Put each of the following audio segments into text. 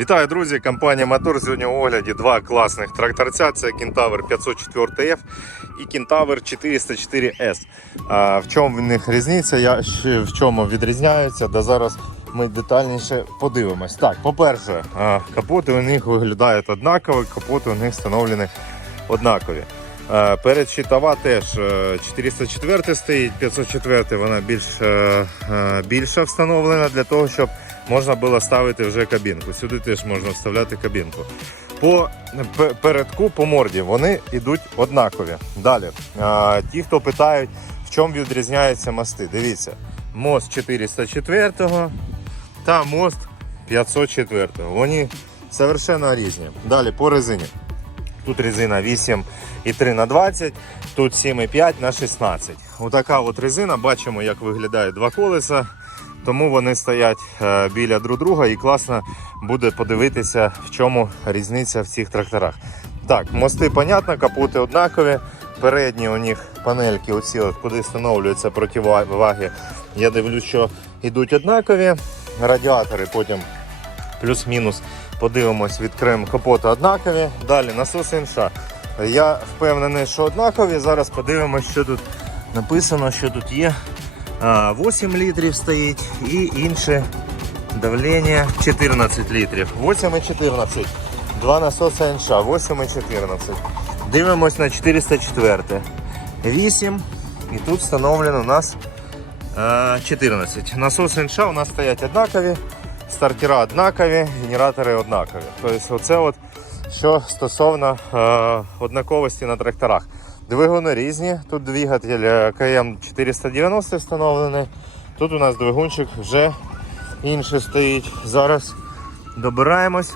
Вітаю, друзі! Компанія Мотор. Сьогодні у огляді два класних тракторця. Це Кентавр 504F і Кентавр 404S. А в чому в них різниця? В чому відрізняються? Да зараз ми детальніше подивимось. Так, по-перше, капоти у них виглядають однаково, капоти у них встановлені однакові. Е, Передщитова теж е, 404 стоїть, 504 вона більш, е, е, більша встановлена для того, щоб можна було ставити вже кабінку. Сюди теж можна вставляти кабінку. По передку, по морді, вони йдуть однакові. Далі, ті, хто питають, в чому відрізняються мости. Дивіться, мост 404 та мост 504. Вони совершенно різні. Далі по резині. Тут резина 8,3 на 20, тут 7,5 на 16. Отака от резина, бачимо, як виглядають два колеса. Тому вони стоять е, біля друг друга і класно буде подивитися, в чому різниця в цих тракторах. Так, мости, понятно, капоти однакові. Передні у них панельки, оці, куди встановлюються противаги. Я дивлюсь, що йдуть однакові. Радіатори потім плюс-мінус подивимось, відкриємо капоти однакові. Далі насоси інша. Я впевнений, що однакові. Зараз подивимось, що тут написано, що тут є. А, 8 літрів стоїть і інше давлення 14 літрів. 8 і 14. Два насоси інша, 8 і 14. Дивимось на 404. 8. І тут встановлено у нас 14. Насоси інша у нас стоять однакові. Стартера однакові, генератори однакові. Тобто, оце от що стосовно однаковості на тракторах. Двигуни різні. Тут двигатель е, КМ 490 встановлений. Тут у нас двигунчик вже інший стоїть. Зараз добираємось.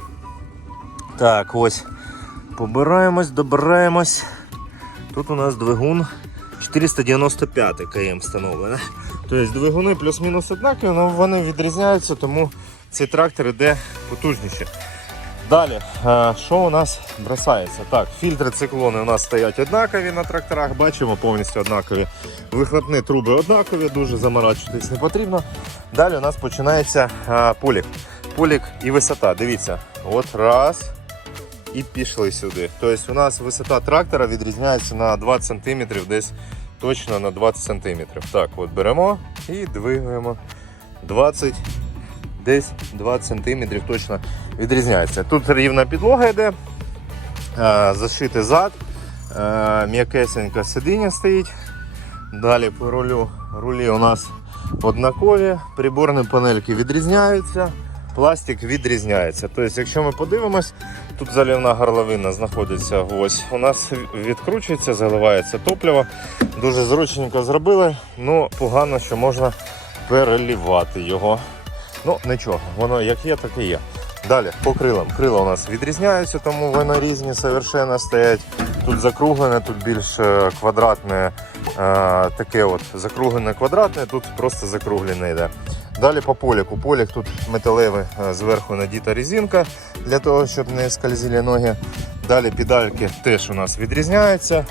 Так, ось. Побираємось, добираємось. Тут у нас двигун 495 КМ встановлений. Тобто двигуни плюс-мінус однакові, але вони відрізняються, тому цей трактор іде потужніше. Далі, е, що у нас бросається? Так, фільтри циклони у нас стоять однакові на тракторах, бачимо повністю однакові. Вихлопні труби однакові, дуже заморачуватись не потрібно. Далі у нас починається е, полік. Полік і висота. Дивіться, от раз. І пішли сюди. Тобто у нас висота трактора відрізняється на 20 см, десь точно на 20 см. Так, от беремо і двигаємо 20 десь 20 см точно відрізняється. Тут рівна підлога йде, е, зашитий зад, е, м'якесеньке сидіння стоїть. Далі по рулю рулі у нас однакові, приборні панельки відрізняються, пластик відрізняється. Тобто, якщо ми подивимось, тут залівна горловина знаходиться ось. У нас відкручується, заливається топливо. Дуже зручненько зробили, але погано, що можна перелівати його. Ну, нічого, воно як є, так і є. Далі по крилам. Крила у нас відрізняються, тому вони різні совершенно стоять. Тут закруглене, тут більш е, квадратне, е, таке от закруглене квадратне, тут просто закруглене йде. Далі по поліку. Полік тут металевий, е, зверху надіта резинка для того, щоб не скользили ноги. Далі педальки теж у нас відрізняються.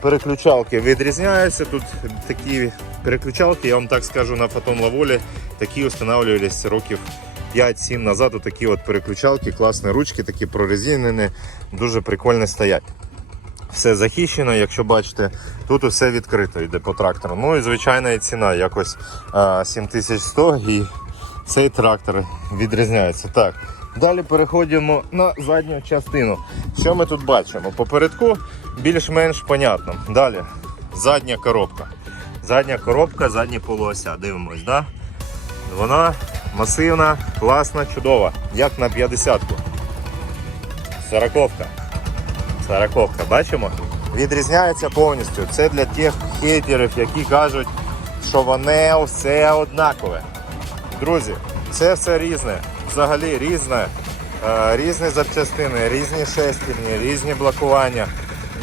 Переключалки відрізняються. Тут такі переключалки, я вам так скажу, на фотон такі встановлювалися років 5-7 назад. Такі от переключалки, класні ручки, такі прорезинені, дуже прикольно стоять. Все захищено, якщо бачите, тут все відкрито йде по трактору. Ну і звичайна ціна якось 7100 і цей трактор відрізняється. Так, далі переходимо на задню частину. Що ми тут бачимо? Попередку більш-менш понятно. Далі задня коробка. Задня коробка, задні полуося. Дивимось, да? Вона масивна, класна, чудова, як на 50-ку. Сороковка. Сороковка, бачимо? Відрізняється повністю. Це для тих хейтерів, які кажуть, що вони все однакове. Друзі, це все різне. Взагалі різне. Е, Різні запчастини, різні шестерні, різні блокування,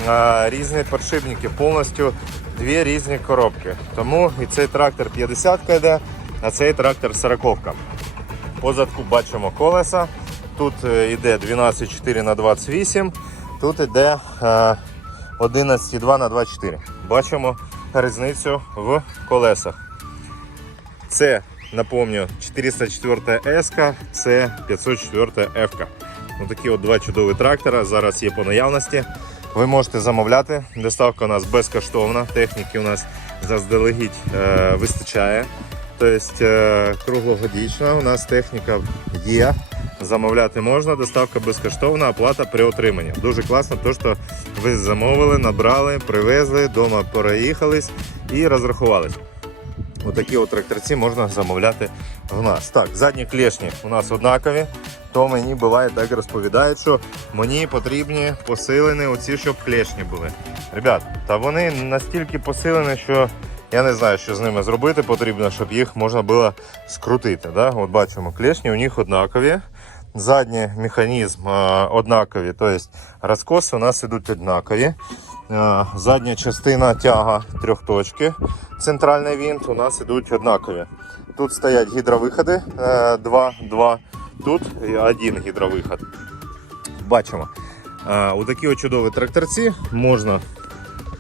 е, різні подшипники, повністю дві різні коробки. Тому і цей трактор 50 йде, а цей трактор 40. По задку бачимо колеса. Тут е, йде 12,4 на 28, тут йде е, 11,2 на 24. Бачимо різницю в колесах. Це Напомню, 404 S, це 504 F. Ну, такі от два чудові трактора зараз є по наявності. Ви можете замовляти. Доставка у нас безкоштовна. Техніки у нас заздалегідь е, вистачає. Тобто е, круглогодічна у нас техніка є. Замовляти можна, доставка безкоштовна, оплата при отриманні. Дуже класно, то що ви замовили, набрали, привезли, вдома проїхались і розрахувались. Отакі от тракторці можна замовляти в нас. Так, задні клешні у нас однакові, то мені буває так розповідають, що мені потрібні посилені оці, щоб клешні були. Ребят, та вони настільки посилені, що я не знаю, що з ними зробити потрібно, щоб їх можна було скрутити. Да? От бачимо, клешні у них однакові. Задній механізм е, однакові, тобто розкоси у нас ідуть однакові. Е, Задня частина тяга трьохточки, центральний винт у нас ідуть однакові. Тут стоять гідровиходи 2, 2, тут один гідровиход. Бачимо. Е, У такі чудові тракторці можна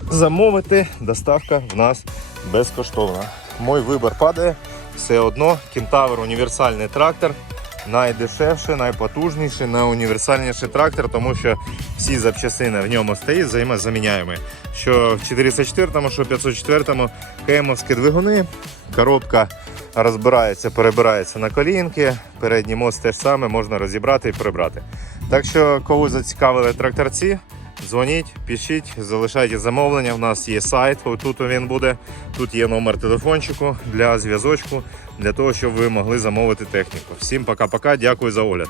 замовити. Доставка в нас безкоштовна. Мой вибір падає все одно. Кентавр універсальний трактор. Найдешевший, найпотужніший, найуніверсальніший трактор, тому що всі запчастини в ньому стоять взаємозаміняємо. Що в 404, що в 504 КМовські двигуни, коробка розбирається, перебирається на колінки, передній мост теж саме можна розібрати і прибрати. Так що, кого зацікавили тракторці, дзвоніть, пишіть, залишайте замовлення. У нас є сайт, тут він буде. Тут є номер телефончику для зв'язочку, для того, щоб ви могли замовити техніку. Всім пока-пока, дякую за огляд.